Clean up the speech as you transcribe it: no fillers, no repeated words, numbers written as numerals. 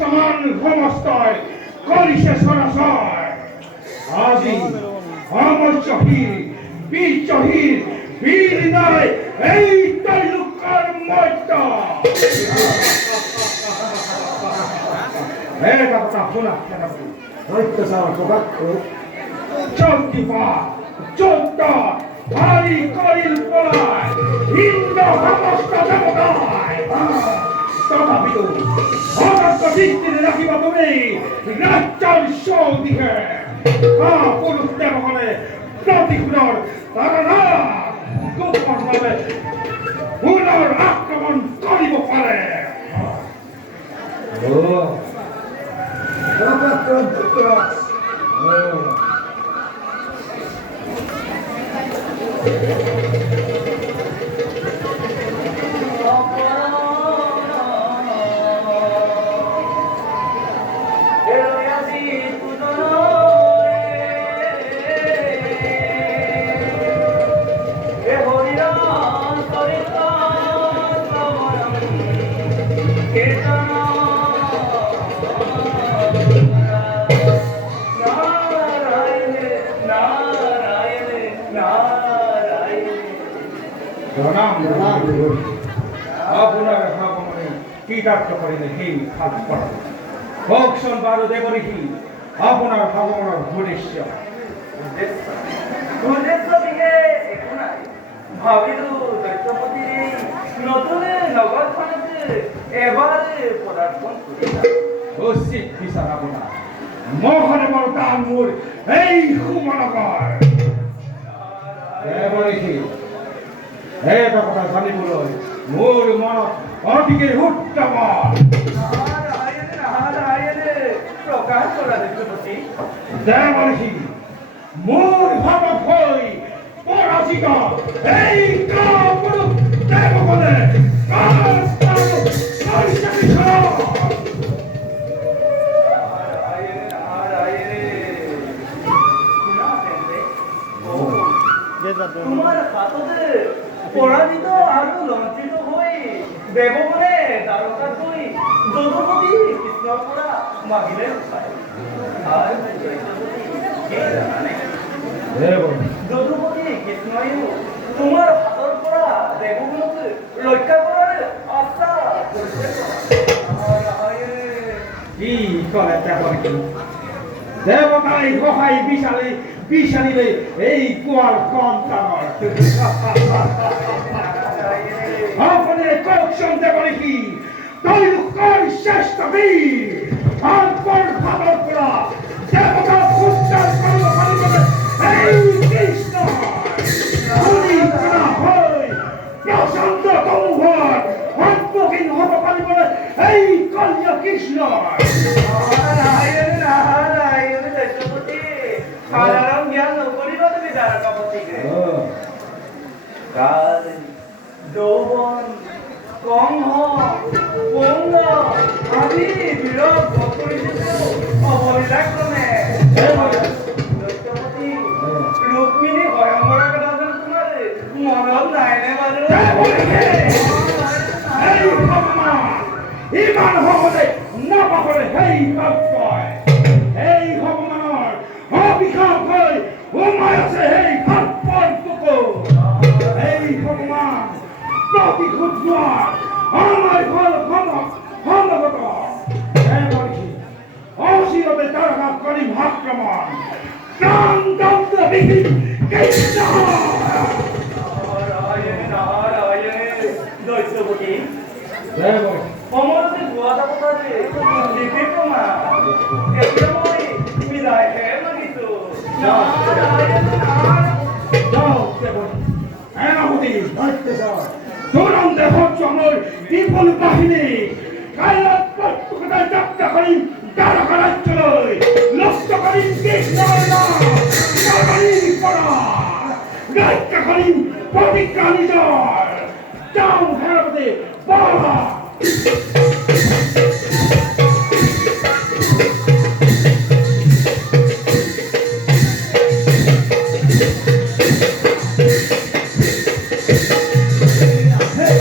বর্তমান সমস্তয় করিছে সরাসর আজি অমর শহীদ বীর শহীদ বীর নয় এই তৈলুকার মর্ত এটা কথা শোনা হয়তো সারা সৌভাগ্য চলতি পা চোদ্দ ভারী করিল পলায় হিন্দ সমস্ত দেবতায় তথাপি তো সমস্ত দৃষ্টিতে রাখিবা তুমি রাজ্যের সৌদিকে পুরুষ দেবগণে প্রতিকূলর তারা না গোপন ভাবে পুনর আক্রমণ করিব পারে আপনার ভাবনে কীটার্থ করেন হে খাত পড়া ভক্ষণ বারো দেবরিহি আপনার ভাবনার উদ্দেশ্য ভাবিলু দৈত্যপতি নতুন নগরখানাতে এবারে পদার্পণ করিলাম উচিত বিচার আপনার মোহনে বলতাম মোর এই সুমনগর দেবরিহি এটা কথা জানিবলৈ মোৰ মনত অতিকে উত্তম প্ৰকাশ কৰা দৈত্যপতি দেবৰিহি মোৰ ভাবত হৈ পৰাজিত এই কাপুৰ দেৱগণে তোমাৰ হাততে পৰাজিত আৰু লজ্জিত হৈ দেৱগণে দ্বাৰকাত গৈ যদুপতি কৃষ্ণৰ পৰা মাগিলে উপায় যদুপতি কৃষ্ণয়ো তোমাৰ হাতৰ পৰা দেৱগণক ৰক্ষা কৰাৰ আশা কৰিছে কি কলে দেৱৰিহি দেৱতাই সহায় বিচাৰিলে এই কোৱাৰ সন্তানৰ আপুনি কওকচোন দেৱৰিহি তৈলুকৰ শ্ৰেষ্ঠ বীৰ অল্পৰ ভাৱৰ পৰা দেৱতাক উদ্ধাৰ কৰিব পাৰিবলৈ এই কৃষ্ণ প্ৰচণ্ড তমুহৰ সন্মুখীন হ'ব পাৰিবলৈ এই কল্য কৃষ্ণ সাধাৰণ জ্ঞান নকৰিব তুমি দ্বাৰকাপতিকে কাল যৌবন কংহ পৌঙ্গ আদি বিৰোধ কৰিছিলেও অবলীলাক্ৰমে দৈত্যপতি ৰুক্মিণী ভয়ঙ্কৰ কথা তোমাৰ মনত নাইনে বাৰু ইমান সকলে নপাহৰে সেই তত্ত্বই এই ভগৱানৰ অভিশাপ হৈ সোমাই আছে সেই সাপৰ কুকুৰ এই ভগৱান প্ৰতিশোধ লোৱাৰ আমাৰ সমগত অচিৰতে তাৰঘাত কৰিম আক্ৰমণ প্ৰাণ দণ্ড বিধি কৃষ্ণ দৈত্যপতি অমৰতে গোয়াদা পতাৰে লিখে প্ৰমা এতিয়া মই বিদায় হে মাগিছো যাও কেবল এনাহুতি দৈত্যেশ্বৰ তুৰন্তে সত্যমৰ বিপুল বাহিনী কাইলত প্ৰত্যক্ষতাই যাত্ৰা কৰিম দ্বাৰকা ৰাজ্যলৈ নষ্ট কৰিম কৃষ্ণৰ নাম কৰিম পৰা ৰক্ষা কৰিম প্ৰতিজ্ঞা নিজৰ